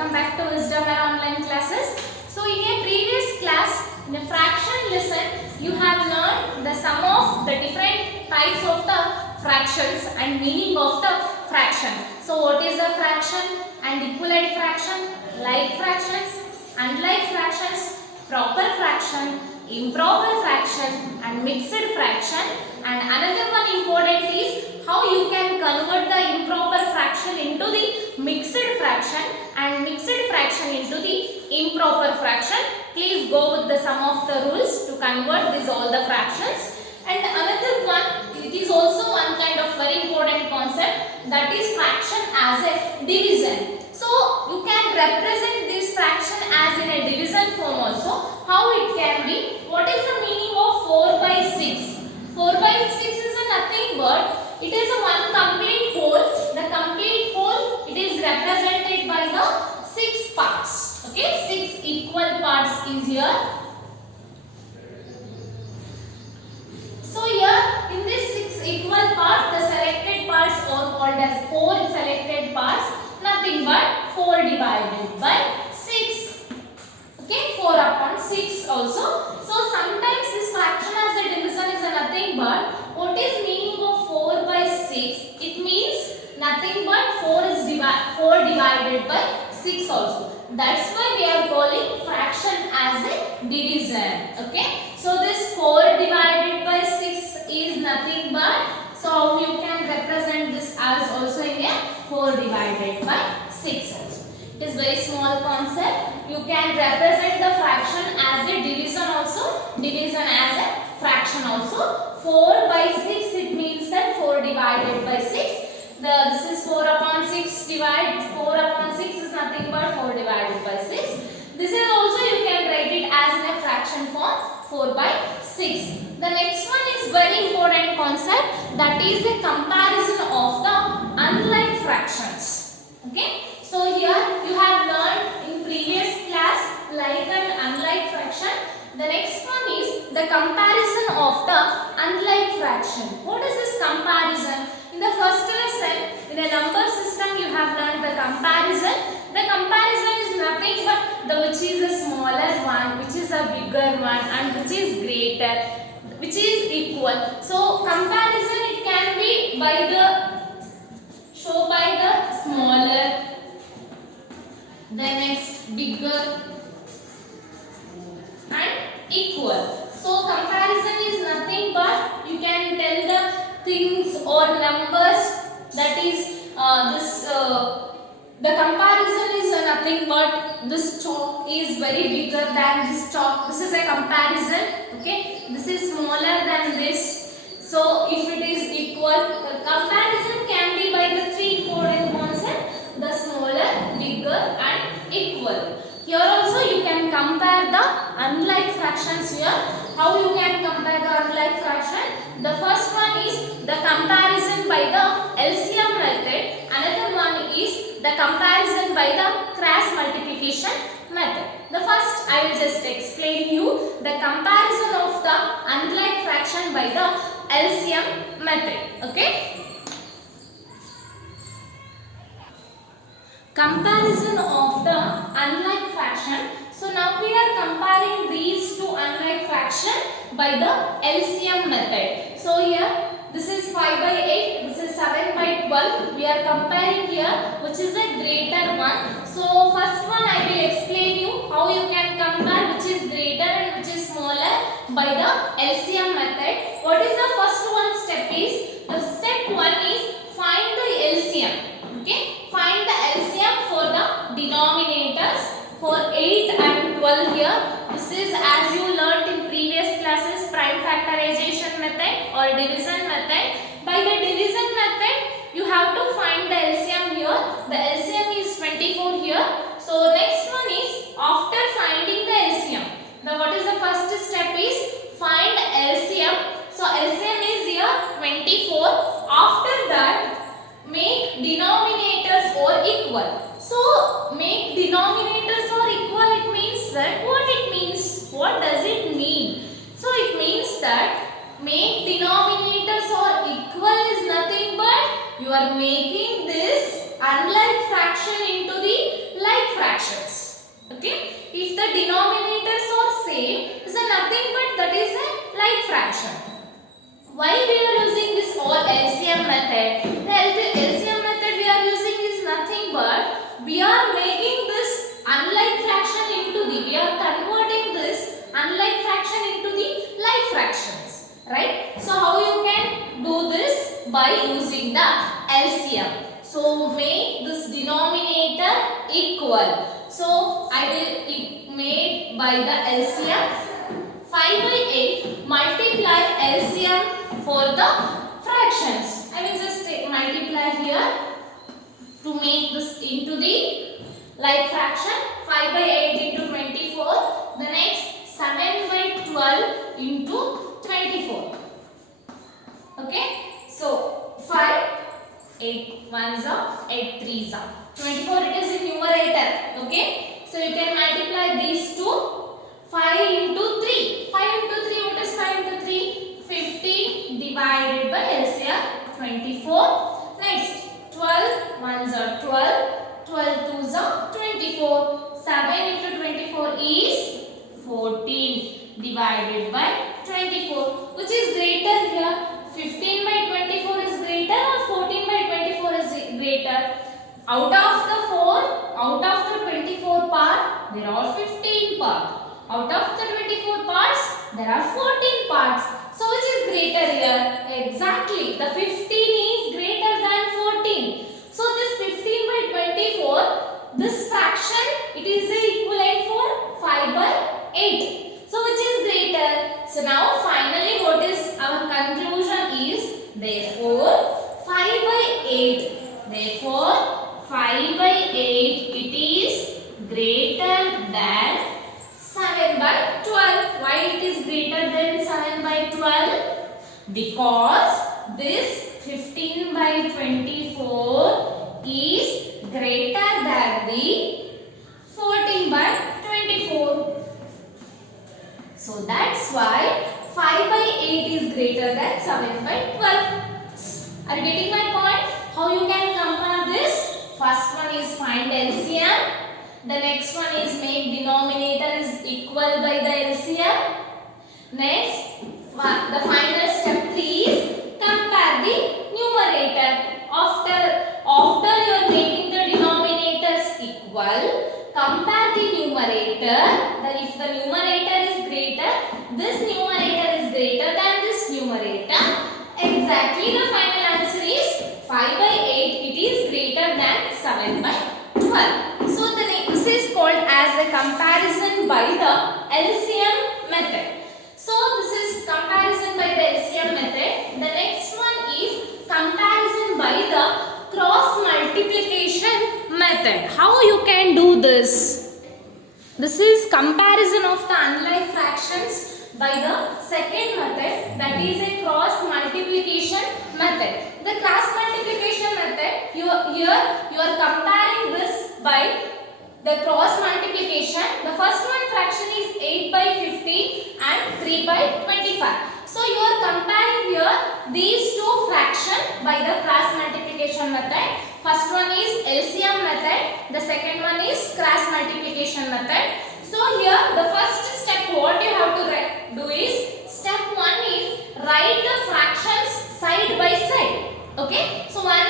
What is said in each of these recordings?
Welcome back to Wisdom and Online Classes. So in a previous class, in a fraction lesson, you have learned the sum of the different types of the fractions and meaning of the fraction. So what is a fraction and equivalent fraction, like fractions, unlike fractions, proper fraction, improper fraction and mixed fraction. And another one important is how you can convert the improper fraction into the mixed fraction and mixed fraction into the improper fraction. Please go with the sum of the rules to convert these all the fractions. And another one, it is also one kind of very important concept, that is fraction as a division. So you can represent this fraction as in a division form also. How it can be? What is the meaning of 4 by 6? 4 by 6 is nothing but it is a one complete whole. The complete whole, it is represented by the 6 parts. Okay, 6 equal parts is here. So here in this 6 equal parts, the selected parts are called as 4 selected parts. Nothing but 4 divided by 6. Okay, 4 upon 6 also. So sometimes this fraction as a division is nothing but, what is meaning of 4 by 6? It means nothing but 4 divided by 6 also. That's why we are calling fraction as a division. Okay. So this 4 divided by 6 is nothing but, so you can represent this as also in a 4 divided by 6 also. It is very small concept. You can represent the fraction as a division also, division as a fraction also. 4 by 6, it means that 4 divided by 6. This is 4 upon 6 divide, 4 upon 6 is nothing but 4 divided by 6. This is also you can write it as in a fraction form, 4 by 6. The next one is very important concept, that is the comparison of the unlike fractions. Okay. So here you have learned in previous class like and unlike fraction. The next one is the comparison of the unlike fraction. What is this comparison? In the first lesson, in a number system, you have learned the comparison. The comparison is nothing but the which is a smaller one, which is a bigger one, and which is greater, which is equal. So comparison, it can be by the smaller, the next bigger and equal. So comparison is nothing but you can tell the things or numbers, that is the comparison is nothing but this chalk is very bigger than this chalk. This is a comparison. Okay, this is smaller than this. So if it is equal, the comparison can be by the 3 important concepts: the smaller, bigger and equal. Here also you can compare the unlike fractions here. How you can compare the unlike fraction? The first one is the comparison by the LCM method. Another one is the comparison by the cross multiplication method. The first I will just explain you the comparison of the unlike fraction by the LCM method. Okay. Comparison of the unlike fraction. So now we are comparing these two unlike fraction by the LCM method. So here this is 5 by 8, this is 7 by 12. We are comparing here which is a greater one. So first one I will explain you how you can compare which is greater and which is smaller by the LCM method. What is the first one step is? The step 1 is find the LCM. Okay, find the LCM for the denominators for 8 and 12 here. This is as you learnt in previous classes, prime factorization method or division method. By the division method, you have to find the LCM here. The LCM is 24 here. So next one is after finding the LCM. What is the first step is find LCM. So LCM is here 24. After that, make denominators or equal. So make denominators or equal, it means that what it means? What does it mean? So it means that make denominators or equal is nothing but you are making this unlike fraction into the like fraction. fractions. Okay, if the denominators are same, is nothing but that is a like fraction. Why we are using this all LCM method? The LCM method we are using is nothing but we are making this unlike fraction into the, we are converting this unlike fraction into the like fractions, right? So how you can do this? By using the LCM. So make this denominator equal. So I will make by the LCM. 5 by 8 multiply LCM for the fractions. I will just multiply here to make this into the like fraction. 5 by 8 into 24. The next 7 by 12 into 24. Okay. So 5, 8 1s are 8 3s are 24. It is in numerator. Okay. So you can multiply these two. 5 into 3. 5 into 3, what is 5 into 3? 15 divided by LCM 24. Next 12 1s are 12. 12 2s are 24. 7 into 24 is 14 divided by 24. Which is greater here? 15 by 24 is greater or 14 by 24 is greater? Out of the 24 part, there are 15 parts. Out of the 24 parts, there are 14 parts. So which is greater here? Exactly. The 15 is greater than 14. So this 15 by 24, this fraction, it is the equivalent for 5 by 8. So which is greater? So now finally what is our conclusion is, therefore 5 by 8. Therefore 5 by 8, it is greater than 7 by 12. Why it is greater than 7 by 12? Because this 15 by 24 is greater than the 14 by 24. So that's why 5 by 8 is greater than 7 by 12. Are you getting my point? How you can compare this? First one is find LCM. The next one is make denominator is equal by the LCM. Next, the final step 3 is compare the numerator. After you are making the denominators equal, compare the numerator. Then if the numerator is greater, this numerator is greater than this numerator. Exactly the final answer is 5 by 8. It is greater than 7 by 12. So this is called as a comparison by the LCM method. So this is comparison by the LCM method. The next one is comparison by the cross multiplication method. How you can do this? This is comparison of the unlike fractions by the second method, that is a cross multiplication method. The cross multiplication method, here you are comparing this by the cross multiplication. The first one fraction is 8 by 50 and 3 by 25. So you are comparing here these two fractions by the cross multiplication method. First one is LCM method, the second one is cross multiplication method. So here the first step what you have to do is, step 1 is write the fractions side by side. Okay, so one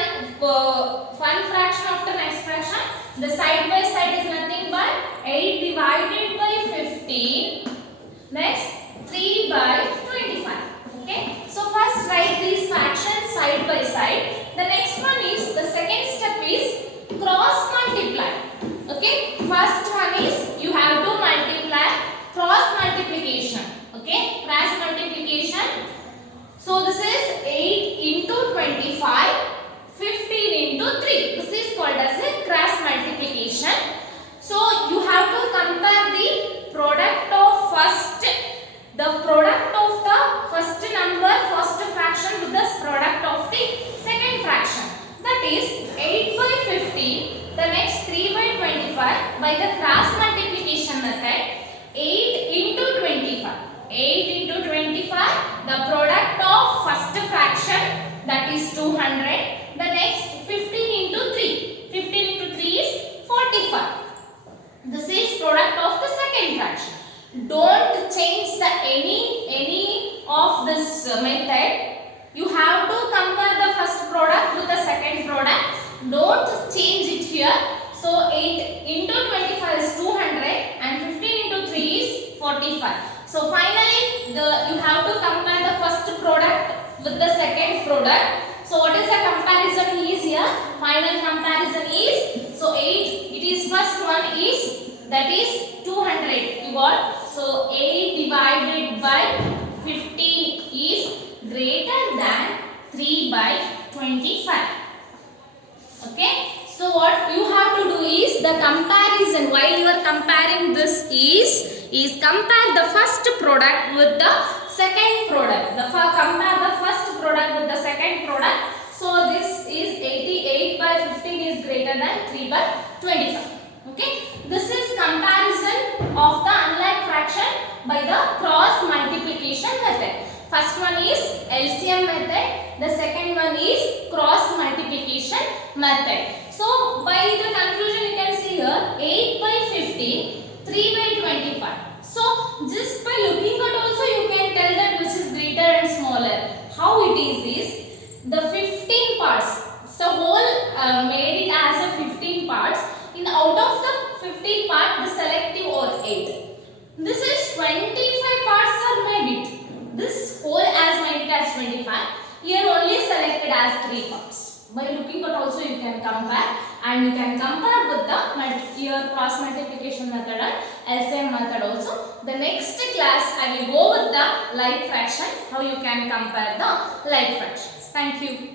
fraction after next fraction, the side by side is nothing but 8 divided by 15. Next 3 by 25. Okay, so first write these fractions side by side. The next one is, the second step is cross multiply. Okay, first one is you have to multiply cross multiplication. Okay, cross multiplication. So this is 8 into 25, 15 into 3. This is called as a cross multiplication. So you have to compare the product of the first number, first fraction with the product of the second fraction. That is 8 by 15. The next 3 by 25 by the cross multiplication method. 8 into 25. 8 into 25, the product of first fraction, that is 200. The next 15 into 3. 15 into 3 is 45. any of this method, you have to compare the first product with the second product. Don't change it here. So 8 into 25 is 200 and 15 into 3 is 45. So finally you have to compare the first product with the second product. So what is the comparison is here? Final comparison is, so 8, it is first one is, that is 200 you got. So 8 divided by 15 is greater than 3 by 25. Okay. So what you have to do is the comparison, while you are comparing this is compare the first product with the second product. Compare the first product with the second product. So this is 88 by 15 is greater than 3 by 25. Okay. This is comparison of the unlike fraction by the cross multiplication method. First one is LCM method. The second one is cross multiplication method. So by the conclusion you can see here 8 by 15, 3 by 25. So just by looking at also you can tell that which is greater and smaller. How it is the 15 parts. So whole made it as a 15 parts. Out of the 15 part, the selective or 8. This is 25 parts are made it. This whole as made it as 25. Here only selected as 3 parts. By looking at also you can compare, and you can compare with the here cross multiplication method and LCM method also. The next class I will go with the like fraction, how you can compare the like fractions. Thank you.